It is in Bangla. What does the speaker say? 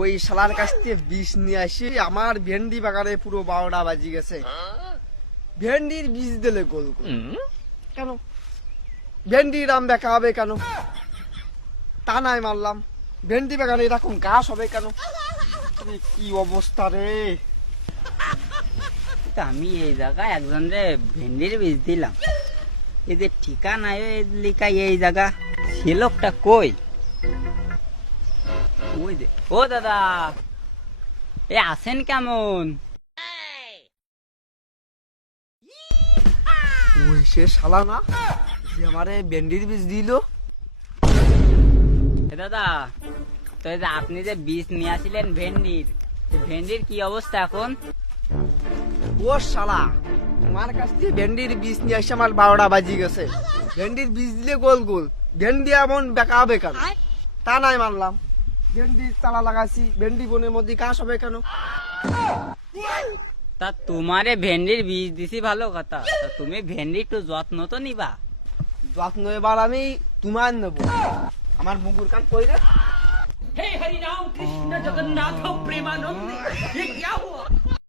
ওই শালার কাছ থেকে বীজ নিয়ে আসি আমার ভেন্ডি বাগানে পুরো 12টা বাজি গেছে। ভেন্ডির বীজ দিলে গোল গোল কেন? ভেন্ডির আম বেঁকা হবে কেন? তা নাই মানলাম, ভেন্ডি বাগানে এরকম গাছ হবে কেন? কি অবস্থা রে! আমি এই জায়গায় একজনরে ভেন্ডির বীজ দিলাম, এই যে ঠিকানা লিখা এই জায়গা, সে লোকটা কই? ওই যে, ও দাদা, এ আছেন কেমন? ওই সে শালা না যে আমারে ভেন্ডির বীজ দিল? এ দাদা, তো এই যে আপনি যে বীজ নিয়ে আসিলেন ভেন্ডির, ভেন্ডির কি অবস্থা এখন? ও শালা, তোমার কাছ থেকে ভেন্ডির বীজ নিয়ে আসে আমার 12টা বাজি গেছে। ভেন্ডির বীজ দিলে গোল গোল, ভেন্ডি এমন বেঁকা হবে কেন? তা নাই মানলাম, ভেন্ডির চারা লাগাইছি, ভেন্ডি বনের মধ্যে ঘাস হবে কেন? তা তোমারে ভেন্ডির বীজ দিছি ভালো কথা, তা তুমি ভেন্ডির একটু যত্ন তো নিবা। যত্ন এবার আমি তোমার নেবো, আমার মুগুর কান কই রে? हे हरि राम कृष्ण जगन्नाथ प्रेमानंद, ये क्या हुआ?